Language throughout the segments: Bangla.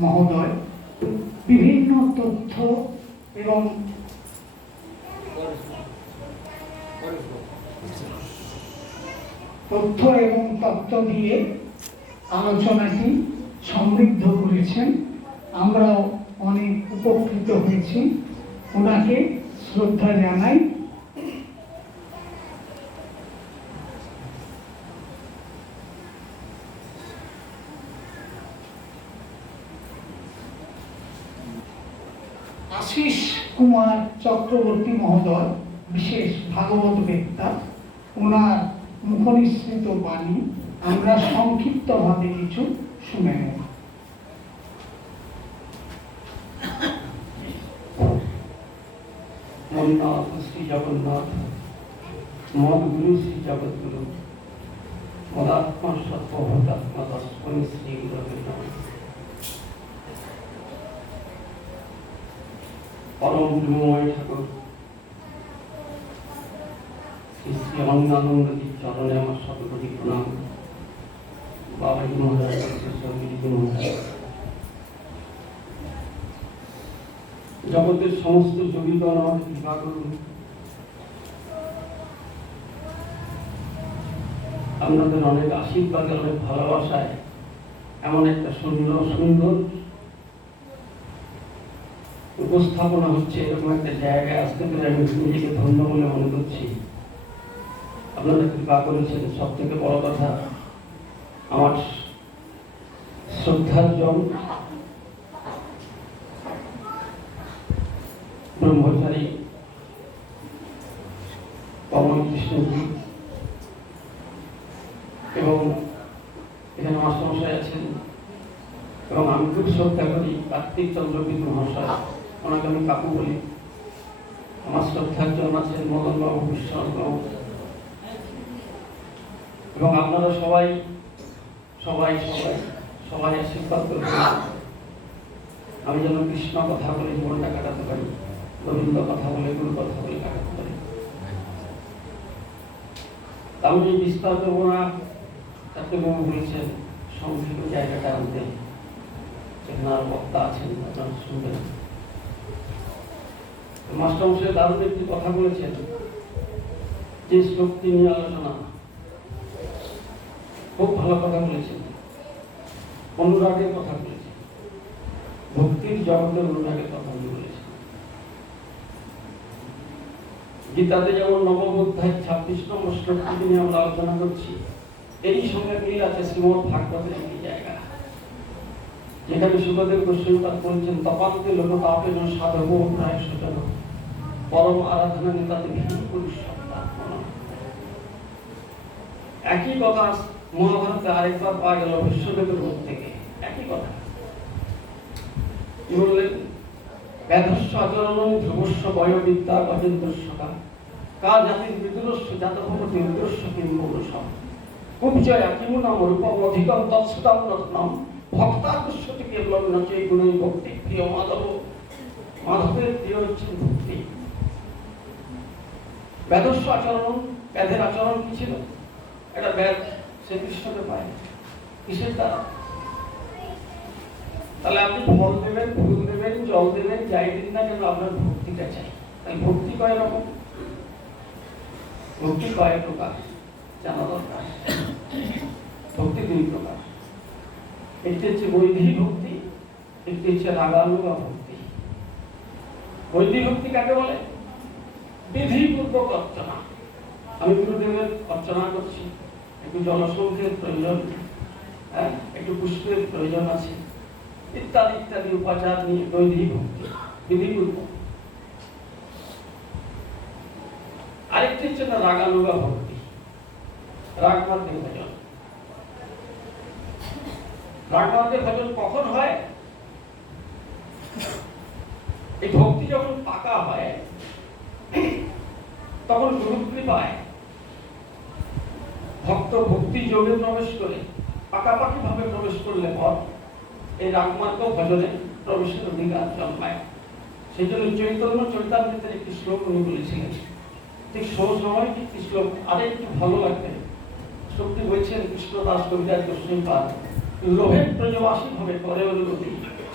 মহোদয়, বিভিন্ন তথ্য এবং তথ্য এবং তত্ত্ব দিয়ে আলোচনাটি সমৃদ্ধ করেছেন। আমরাও অনেক উপকৃত হয়েছি। ওনাকে শ্রদ্ধা জানাই। আশিস কুমার চক্রবর্তী মহোদয়, বিশেষ ভাগবত বেত্তা ওনার মুখনিসৃত বাণী, আমরা সংক্ষিপ্তভাবে কিছু শুনে নেব। মন্নাথ শ্রী জগন্নাথ মদ গুরু শ্রী জগৎগুরু মদাত্মা সর্বভূতাত্মা তস্মৈ শ্রী গুরবে নমঃ ঠাকুর শ্রী শ্রী চরণে আমার শতকোটি প্রণাম। বাবাজি মহারাজ। জগতের সমস্ত যোগীগণ আমাকে কৃপা করুন। আপনাদের অনেক আশীর্বাদে, অনেক ভালোবাসায় এমন একটা সুন্দর সুন্দর উপস্থাপনা হচ্ছে এরকম একটা জায়গায় আসতে পেরে আমি নিজেকে ধন্য বলে মনে করছি। আপনারা কৃপা করেছেন? সব থেকে বড় কথা, আমার শ্রদ্ধার জন ব্রহ্মচারী কমল কৃষ্ণজি এবং এখানে মাস্টারমশাই আছেন এবং আমি খুব শ্রদ্ধা করি কার্তিক চন্দ্রবিন্দু মহাশয়। ওনাকে আমি কাকু বলি। আমার শ্রদ্ধার জন আছেন মদনবাবু বিশ্বাসবাবু এবং আপনারা সবাই সবাই সবাই সবাই আশীর্বাদ করবেন আমি যেন কৃষ্ণ কথা বলে জীবনটা কাটাতে পারি, গোবিন্দ কথা বলে, গুরু কথা বলে, কাটাতে পারি। আমি এই বিস্তার দেবো না চারটে বাবু বলেছেন সংক্ষিপ্ত জায়গাটা আনতে। সেখানে আর বক্তা আছেন, আপনারা শুনবেন। মাস্টারমশাই দারুণ একটি কথা বলেছেন। যে শক্তি নিয়ে আলোচনা। খুব ভালো কথা বলেছেন। অনুরাগের কথা বলেছেন। ভক্তির জগতের অনুরাগের কথা বলেছেন। গীতাতে যেমন নবম অধ্যায় ছাব্বিশ নম্বর শ্লোকটি নিয়ে আমরা আলোচনা করছি, এই সঙ্গে মিল আছে শ্রীমদ ভাগবতের একটি জায়গা। যেখানে সুখদেব গোস্বামীপাদ বলছেন, তপান্তে লোক তাপেন সাধব প্রায় সজন পরম আরাধনা নেতাতে ভিন্ন পুরুষ একই কথা মহাভারতে আরেকবার গেল বিশ্বদেবের মুখ থেকে। একই কথা। বললেন? আচরণ জাতির বিদুরস্য রূপম অধিকম রত্নম। ভক্তি প্রিয় মাধব। মাধবের প্রিয় হচ্ছেন ভক্তি। ব্যাধস্য আচরণ, ব্যাধের আচরণ কি ছিল? একটা ব্যাধ সে কৃষ্ণকে পায়। কিসের দ্বারা? তাহলে আপনি ফল দেবেন, ফুল দেবেন, জল দেবেন, যাই দিন না কেন আপনার ভক্তিটা চাই তাই ভক্তি কয় রকম? ভক্তি কয় প্রকার? জানা দরকার। ভক্তি দুই প্রকার। একটি হচ্ছে বৈদিক ভক্তি, একটি হচ্ছে রাগানুগা ভক্তি। বৈদিক ভক্তি কাকে বলে? বিধিপূর্বক অর্চনা। আমি গুরুদেবের অর্চনা করছি। একটু জনসংখ্যের প্রয়োজন হ্যাঁ একটু পুষ্পের প্রয়োজন আছে, ইত্যাদি ইত্যাদি উপাচার নিয়ে বৈদিক ভক্তি, বিধিপূর্বক। আরেকটি হচ্ছে না রাগানুগা ভক্তি। রাগমার্গে ভজন। রাগমার্গে ভজন কখন হয়? এই ভক্তি যখন পাকা হয় তখন গুরু কৃপায় ভক্ত ভক্তি যোগে প্রবেশ করে পাকাপাকি ভাবে প্রবেশ করলে পর এই রাগমার্গ ভজনে প্রবেশের অধিকার জন্মায় সেই জন্য চৈতন্য চৈতামৃতের একটি শ্লোক উনি বলেছিলেন। ঠিক সমসাময়িক একটি শ্লোক আরেকটু ভালো লাগবে। শ্লোকটি বলছেন কৃষ্ণদাস কবিরাজ গোস্বামী পাদ লোভের প্রজবাসী ভাবে অনুগতি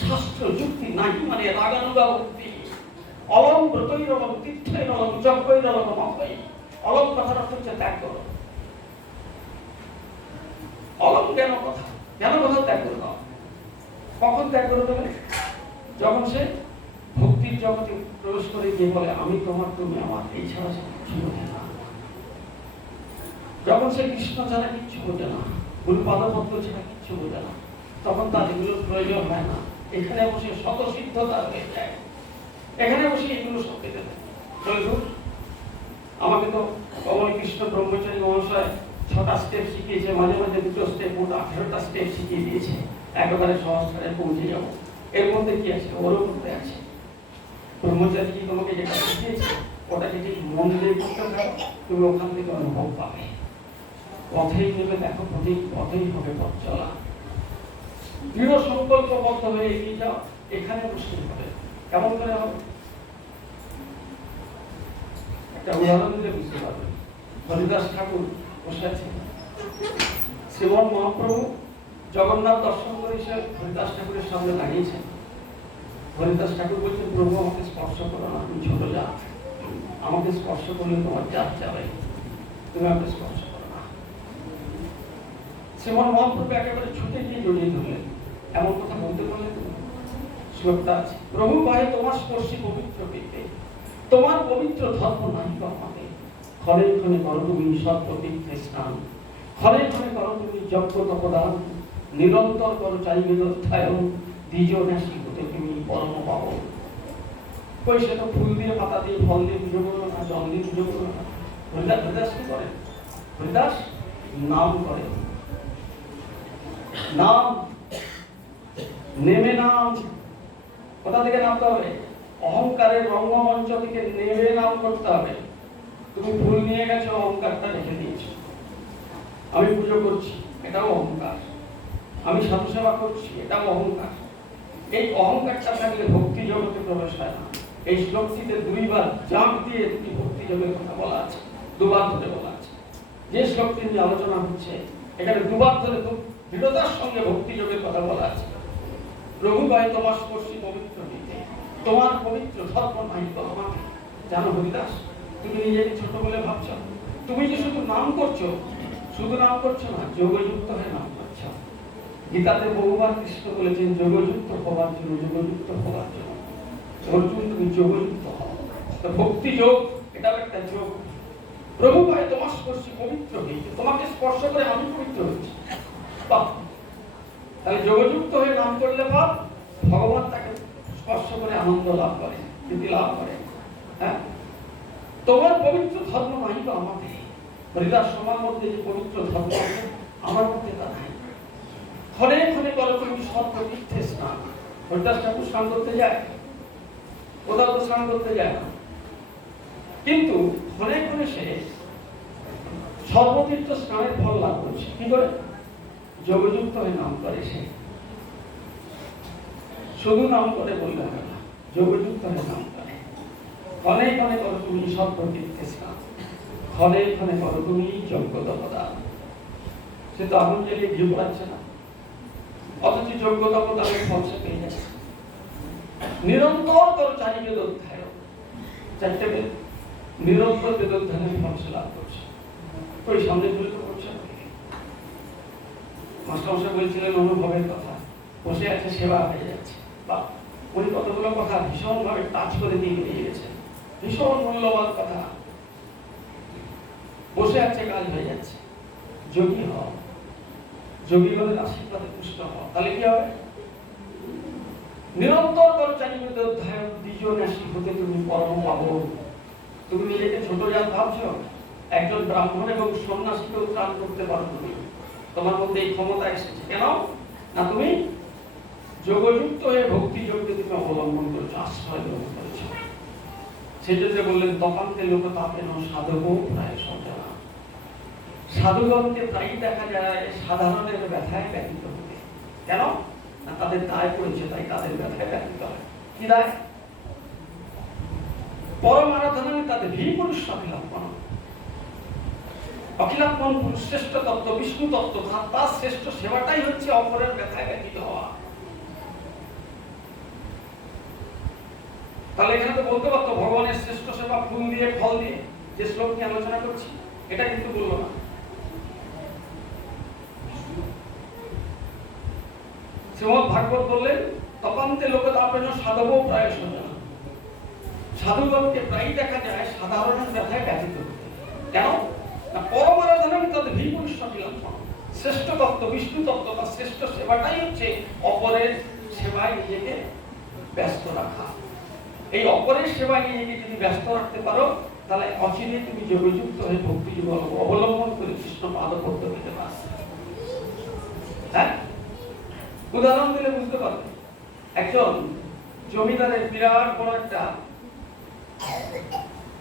শাস্ত্র যুক্তি নাহি মানে রাগানুগা ভক্তি অলম ব্রতৈরলম তীর্থৈরলম যজ্ঞৈরলম মহৈ অলম কথার অর্থ হচ্ছে ত্যাগ করো। অলম জ্ঞান কথা? জ্ঞান কথা ত্যাগ করে দাও? কখন ত্যাগ করে দেবে? যখন সে ভক্তির জগতে প্রবেশ করে গিয়ে বলে, আমি তোমার তুমি আমার, এই ছাড়া কিছু বোঝে না। যখন সে কৃষ্ণ ছাড়া কিচ্ছু বোঝে না গুরু পাদপত্র ছাড়া কিচ্ছু বোঝে না, তখন তার এগুলোর প্রয়োজন হয় না। এখানে বসে শত সিদ্ধতা হয়ে যায়। এখানে বসে এগুলো সব পেতে আমাকে তো কমল কৃষ্ণ ব্রহ্মচারী মহাশয় ছটা স্টেপ শিখিয়েছে, মাঝে মাঝে দুটো স্টেপ ওটা আঠেরোটা স্টেপ শিখিয়ে দিয়েছে। একেবারে সহস্রে পৌঁছে যাব। এর মধ্যে কি আছে? ওরও মধ্যে আছে। ব্রহ্মচারী কি তোমাকে যেটা শিখিয়েছে? ওটাকে যদি মন দিয়ে করতে থাকো তুমি ওখান থেকে অনুভব পাবে। পথেই নেবে, দেখো প্রতি পথেই হবে পথ চলা। দৃঢ় সংকল্পবদ্ধ হয়ে এগিয়ে যাও। এখানে বসে হবে কেমন করে হবে একটা উদাহরণ দিলে বুঝতে পারবেন। হরিদাস ঠাকুর বসে আছেন শ্রীমন মহাপ্রভু জগন্নাথ দর্শন করে এসে হরিদাস ঠাকুরের সামনে দাঁড়িয়েছেন। হরিদাস ঠাকুর বলছেন প্রভু আমাকে স্পর্শ করো না তুমি ছোট জাত। আমাকে স্পর্শ করলে তোমার জাত যাবে। তুমি আমাকে স্পর্শ করো না। শ্রীমন মহাপ্রভু একেবারে ছুটে গিয়ে জড়িয়ে ধরলেন। এমন কথা বলতে পারলে আছে প্রভু পায়ে তোমার স্পর্শী পবিত্র পেতে। তোমার পবিত্র ধর্ম নাই আমাকে ক্ষণে ক্ষণে করো তুমি সর্বতীর্থে স্নান ক্ষণে ক্ষণে করো তুমি যজ্ঞ তপদান নিরন্তর করো চাইবে অধ্যায়ন দ্বিজ হতে তুমি পরম পাব কই সে ফুল দিয়ে পাতা দিয়ে ফল দিয়ে পুজো করল না, জল দিয়ে পুজো করল না। হরিদাস হরিদাস কি করে? হরিদাস নাম করে। নাম। নেমে নাম। কোথা থেকে নামতে হবে? অহংকারের রঙ্গমঞ্চ থেকে নেমে নাম করতে হবে। তুমি ফুল নিয়ে গেছো, অহংকারটা রেখে দিয়েছ। আমি পুজো করছি, এটাও অহংকার। আমি সাধু সেবা করছি, এটাও অহংকার। এই অহংকারটা থাকলে ভক্তি জগতে প্রবেশ হয় না। এই শ্লোকটিতে দুইবার জাঁক দিয়ে একটি ভক্তি জগতের কথা বলা আছে, দুবার ধরে বলা আছে। যে শ্লোকটি নিয়ে আলোচনা হচ্ছে, এখানে দুবার ধরে দৃঢ়তার সঙ্গে ভক্তি যোগের কথা বলা আছে। প্রভু ভাই তোমার স্পর্শী পবিত্র তোমার পবিত্র ধর্ম নাই তো আমাকে। জানো হরিদাস, তুমি নিজেকে ছোট বলে ভাবছ। তুমি যে শুধু নাম করছ, শুধু নাম করছ না, যোগযুক্ত হয়ে নাম করছ গীতাতে বহুবার কৃষ্ণ বলেছেন, যোগযুক্ত হওয়ার জন্য, যোগযুক্ত হওয়ার জন্য। অর্জুন, তুমি যোগযুক্ত হও। ভক্তি যোগ, এটাও একটা যোগ। প্রভু ভাই তোমার স্পর্শী পবিত্র হয়েছে তোমাকে স্পর্শ করে আমি পবিত্র হচ্ছি। বাহ! তাহলে যোগযুক্ত হয়ে নাম করলে ভগবান তাকে স্পর্শ করে আনন্দ লাভ করে লাভ করে হ্যাঁ? তোমার পবিত্র ধর্ম নাই হরিদাস সমার মধ্যে যে পবিত্র ধর্ম আছে, আমার মধ্যে তা নাই। ক্ষণে ক্ষণে তুমি স্নান। হরিদাস ঠাকুর স্নান করতে যায়? কোথাও তো স্নান করতে যায় না। কিন্তু ক্ষণে ক্ষণে সে সর্বতীর্থ স্নানের ফল লাভ করছে। কি করে? যোগযুক্ত হয়ে নাম করে সে। শুধু নাম করে বললে হবে না, যোগযুক্ত হয়ে নাম করে। ক্ষণে ক্ষণে করো তুমি সর্বতীর্থে স্নান ক্ষণে ক্ষণে করো তুমি যজ্ঞ তপদান সে তো আগুন জ্বালিয়ে ঘি পড়াচ্ছে না। অথচ যোগ্য তপদানের ফল সে পেয়ে যাচ্ছে। নিরন্তর করো চারি বেদ অধ্যায় চারটে নিরন্তর বেদ অধ্যায়নের ফল সে লাভ করছে। ওই সামনে বলছিলেন, অনুভবের কথা। বসে আছে, সেবা হয়ে যাচ্ছে। বা উনি কতগুলো কথা ভীষণভাবে টাচ করে দিয়ে বেরিয়ে গেছেন। ভীষণ মূল্যবান কথা। বসে আছে, কাজ হয়ে যাচ্ছে। যোগী আশীর্বাদে পুষ্ট তাহলে কি হবে? নিরন্তর করো চারিবেদ অধ্যায় হতে তুমি পরম পাবো। তুমি নিজেকে ছোট জাত ভাবছ? একজন ব্রাহ্মণ এবং সন্ন্যাসীকেও ত্রাণ করতে পারো তুমি। তোমার মধ্যে এই ক্ষমতা এসেছে। কেন? না তুমি যোগযুক্ত হয়ে ভক্তি যোগকে তুমি অবলম্বন করেছ, আশ্রয় গ্রহণ করেছ। সেজন্য বললেন তফান্তে লোক তাপেন সাধক প্রায় সজ্জনা সাধুগণকে প্রায়ই দেখা যায়, সাধারণের ব্যথায় ব্যতীত হতে। কেন? না তাদের দায় পড়েছে, তাই তাদের ব্যথায় ব্যতীত হয়। কি দায়? পরম আরাধনা তাদের ভি পুরুষ অখিলাত্মন অখিলাত্মন পুরুষ শ্রেষ্ঠ তত্ত্ব, বিষ্ণু তত্ত্ব, তার শ্রেষ্ঠ সেবাটাই হচ্ছে অপরের ব্যথায় ব্যতীত হওয়া। তাহলে এখানে তো বলতে পারতো, ভগবানের শ্রেষ্ঠ সেবা ফুল দিয়ে, ফল দিয়ে, যে শ্লোক নিয়ে আলোচনা করছি, এটা কিন্তু বলল না। শ্রীমদ ভাগবত বললেন, তপান্তে লোকে তাপেন সাধব প্রায় সঞ্জন সাধুগণকে প্রায়ই দেখা যায় সাধারণ ব্যথায় ব্যথিত। কেন? না পরমারাধনা তদ শ্রেষ্ঠ তত্ত্ব, বিষ্ণু তত্ত্ব বা শ্রেষ্ঠ সেবাটাই হচ্ছে অপরের সেবায় নিজেকে ব্যস্ত রাখা। এই অপরের সেবায় নিজেকে যদি ব্যস্ত রাখতে পারো, তাহলে অচিরে তুমি যোগযুক্ত হয়ে ভক্তি জীবন অবলম্বন করে কৃষ্ণ পাদ করতে পেতে পারবে হ্যাঁ? উদাহরণ দিলে বুঝতে পারবে। একজন জমিদারের বিরাট বড় একটা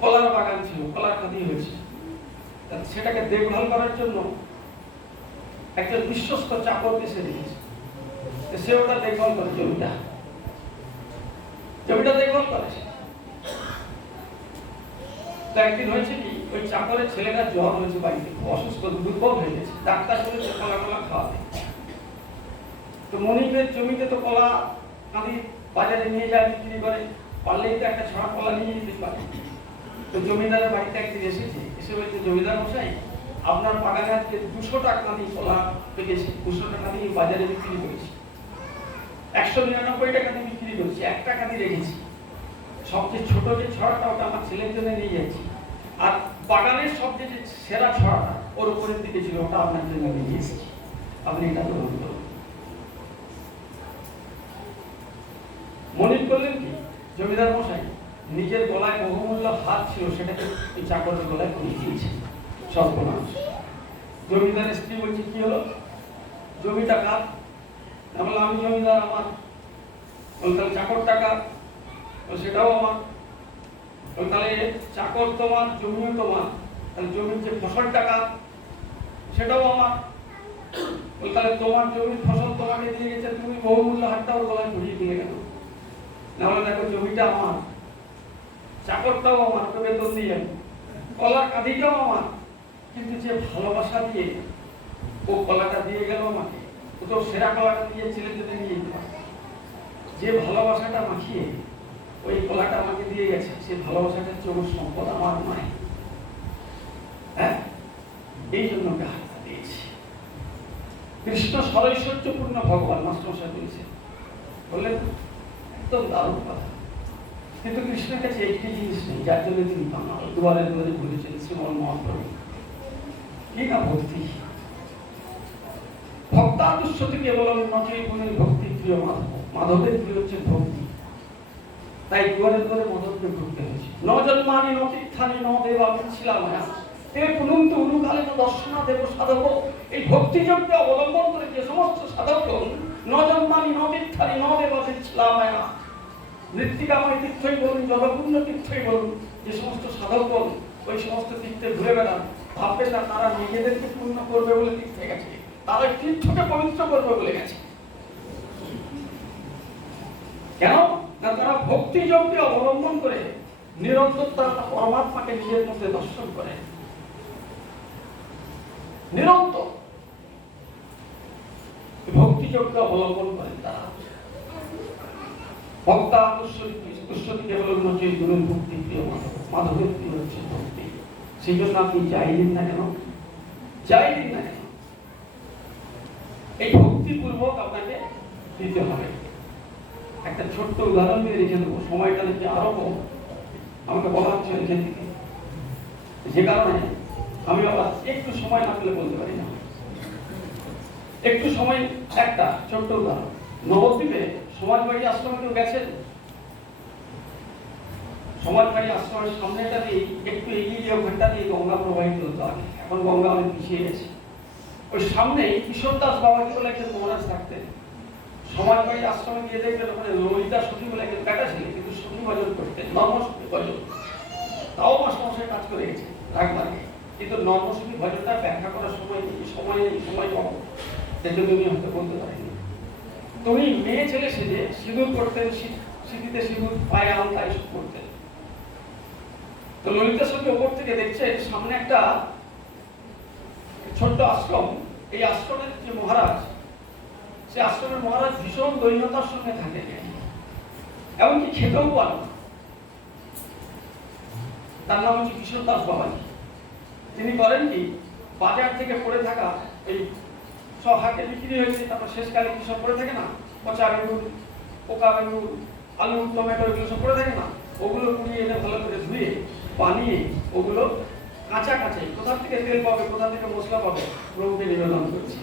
কলার বাগান ছিল, কলার খাতি হয়েছে। সেটাকে দেখভাল করার জন্য একজন বিশ্বস্ত চাকরকে সে তো সে ওটা দেখভাল করে জমিটা। জমিটা দেখভাল করে একদিন হয়েছে কি, ওই চাকরের ছেলেটা জ্বর হয়েছে বাড়িতে অসুস্থ, দুর্বল হয়ে গেছে। ডাক্তার বলেছে কলা কলা খাওয়াতে তো মনিকের জমিতে তো কলা আমি বাজারে নিয়ে যায়, বিক্রি করে। পারলেই তো একটা ছড়া কলা নিয়ে যেতে পারে। তো জমিদারের বাড়িতে একদিন এসেছে, এসে বলছে, জমিদার মশাই, আপনার বাগানে আজকে দুশো টাকা দিয়ে কলা পেকেছে দুশো টাকা দিয়ে বাজারে বিক্রি করেছি। একশো নিরানব্বই টাকা দিয়ে বিক্রি করেছি, এক টাকা দিয়ে রেখেছি। সবচেয়ে ছোট যে ছড়াটা, ওটা আমার ছেলের জন্য নিয়ে যাচ্ছি। আর বাগানের সবচেয়ে যে সেরা ছড়াটা, ওর উপরের দিকে ছিল, ওটা আপনার জন্য নিয়ে এসেছি। আপনি এটা গ্রহণ করুন মনির করলেন কি? জমিদার মশাই নিজের গলায় বহুমূল্য হাত ছিল সেটাকে ওই চাকরের গলায় করিয়ে দিয়েছে। সর্বনাশ। জমিদারের স্ত্রী বলছে কি হলো? জমিটা আমি বললাম, আমি জমিদার আমার তাহলে চাকর টাকা সেটাও আমার। তাহলে চাকর তোমার জমিও তোমার। তাহলে জমির যে ফসল টাকা সেটাও আমার। তাহলে তোমার জমির ফসল তোমাকে দিয়ে গেছে তুমি বহুমূল্য হাতটা ওর গলায় ঘুরিয়ে দিয়ে গেল। নাহলে দেখো জমিটা আমার। চাকরটাও আমার তো বেতন দিয়ে কলার কাঁদিটাও আমার। কিন্তু যে ভালোবাসা দিয়ে, ও কলাটা দিয়ে গেল আমাকে, ও তো সেরা কলাটা দিয়ে ছেলে যদি নিয়ে যে ভালোবাসাটা মাখিয়ে, ওই কলাটা আমাকে দিয়ে গেছে, সেই ভালোবাসাটা ওর সম্পদ, আমার নয় হ্যাঁ? এই জন্য ওকে হাতটা দিয়েছি। কৃষ্ণ সরৈশ্বর্যপূর্ণ ভগবান মাস্টারমশাই বলেছে বললেন, একদম দারুণ কথা। কিন্তু কৃষ্ণের কাছে একটি জিনিস নেই, যার জন্য তিনি দুয়ারে দুয়ারে ঘুরেছেন শ্রীমন মহাপ্রভু কি না ভক্তি ভক্তাদুষ্যতি কেবল নচে গুণের ভক্তি প্রিয় মাধব। মাধবের প্রিয় হচ্ছে ভক্তি। তাই দুয়ারে দুয়ারে মাধবকে ঘুরতে হয়েছে। ন জন্মানি, ন তীর্থানি, ন দেবা ছিলাম এর পুনন্ত অনুকালে দর্শনা দেব সাধক। এই ভক্তিযজ্ঞে অবলম্বন করে যে সমস্ত সাধকগণ ন জন্মানি, ন তীর্থানি, ন দেবা ছিলাম মৃত্তিকাময় তীর্থই বলুন জগপূর্ণ তীর্থই বলুন, যে সমস্ত সাধকগণ ওই সমস্ত তীর্থে ঘুরে বেড়ান না তারা নিজেদেরকে পূর্ণ করবে বলে তীর্থে গেছে, তারা তীর্থকে পবিত্র করবে বলে গেছে। কেন? না তারা ভক্তি অবলম্বন করে নিরন্তর তারা পরমাত্মাকে নিজের মধ্যে দর্শন করে। নিরন্তর। ভক্তি অবলম্বন করেন তারা। ভক্তা দুশ্বরী কেবল হচ্ছে গুরুর ভক্তি, প্রিয় মাধব, মাধবের প্রিয় হচ্ছে ভক্তি। সেই জন্য আপনি যাই না কেন? যাই না কেন? এই ভক্তিপূর্বক আপনাকে দিতে হবে। একটা ছোট্ট উদাহরণ দিয়ে রেখে দেবো সময়টা যদি আরও কম। আমাকে বলা হচ্ছে এখান থেকে। যে কারণে আমি আবার একটু সময় না বলতে পারি না। একটু সময়, একটা ছোট্ট উদাহরণ। নবদ্বীপে সমাজবাড়ি আশ্রমে কেউ গেছেন? সমাজবাড়ি আশ্রমের সামনেটা দিয়ে একটু এগিয়ে গিয়ে দিয়ে গঙ্গা প্রবাহিত হতো আগে এখন গঙ্গা অনেক পিছিয়ে গেছে। ওই সামনে কিশোর দাস বাবাজি বলে একজন মহারাজ থাকতেন। সমাজবাড়ি আশ্রমে গিয়ে দেখলেন ওখানে ললিতা সখী বলে একজন বেটা ছিলেন কিন্তু সখী ভজন করতেন নর্মসখী ভজন। তাও মাস্টারমশাই কাজ করে গেছে রাগবাগে কিন্তু নর্মসখী ভজনটা ব্যাখ্যা করার সময় সময় সময় কম। সেজন্য উনি হয়তো বলতে পারেনি তুমি মেয়ে ছেলে সেজে সিঁদুর করতেন সিঁথিতে সিঁদুর পায়ে আলতা এসব করতেন তো ললিতা সঙ্গে ওপর থেকে দেখছে সামনে একটা ছোট্ট আশ্রম। এই আশ্রমের যে মহারাজ সে আশ্রমের মহারাজ ভীষণ দৈন্যতার সঙ্গে থাকে। এমনকি খেতেও পান তার নাম হচ্ছে কিশোর দাস বাবাজি। তিনি করেন কি, বাজার থেকে পড়ে থাকা এই সব হাটে বিক্রি হয়েছে, তারপর শেষকালে কি সব পড়ে থাকে না? পচা বেগুন পোকা বেগুন আলু, টমেটো এগুলো সব পড়ে থাকে না? ওগুলো কুড়িয়ে এনে ভালো করে ধুয়ে, বানিয়ে ওগুলো কাঁচা কাঁচাই কোথা থেকে তেল পাবে, কোথা থেকে মশলা পাবে প্রভুকে নিবেদন করছে।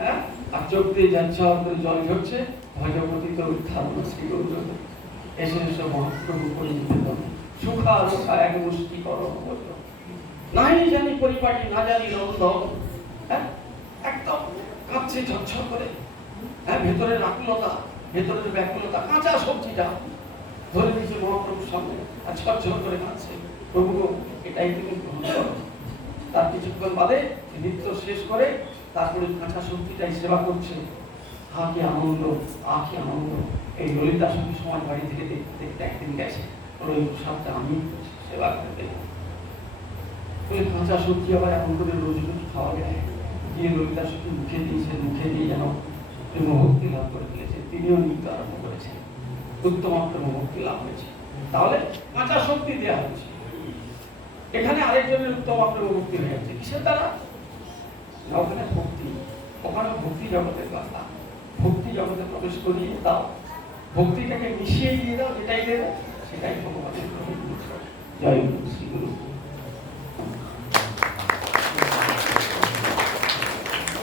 হ্যাঁ? আর চোখ দিয়ে যাচ্ছে করে জল ঝরছে ভজপতি তো উত্থান শ্রী গুরু এসে এসে মহাপ্রভু করে নিবেদন সুখা রোখা এক মুষ্টি করো। নাই জানি পরিপাটি, না জানি রন্ধ একদম কাঁপছে ঝরঝর করে। হ্যাঁ ভেতরের আকুলতা ভেতরের ব্যাকুলতা, কাঁচা সবজিটা। ধরে দিয়েছে মহাপ্রভুর সামনে আর ঝরঝর করে কাঁদছে। প্রভু এটাই তুমি গ্রহণ করো। তার কিছুক্ষণ বাদে নৃত্য শেষ করে, তারপরে কাঁচা সবজিটাই সেবা করছে। হা কি আনন্দ আ কি আনন্দ। এই ললিতা সঙ্গে সময় বাড়ি থেকে দেখতে একদিন গেছে। ওই প্রসাদটা আমি সেবা করতে ওই কাঁচা সবজি আবার এখন করে রোজ রোজ খাওয়া গিয়ে ললিতা মুখে দিয়েছে, মুখে দিয়ে যেন ভক্তি লাভ করে ফেলেছে, তিনিও নৃত্য আরম্ভ করেছেন। উত্তমাত্র ভক্তি লাভ হয়েছে। তাহলে কাঁচা শক্তি দেওয়া হয়েছে। এখানে আরেকজনের উত্তম আপনার মুক্তি হয়ে যাচ্ছে। কিসের দ্বারা? ওখানে ভক্তি। ওখানে ভক্তি জগতের কথা ভক্তি জগতে প্রবেশ করিয়ে দাও। ভক্তিটাকে মিশিয়ে দিয়ে দাও, যেটাই দেবে, সেটাই ভগবানের জয় শ্রী গুরু।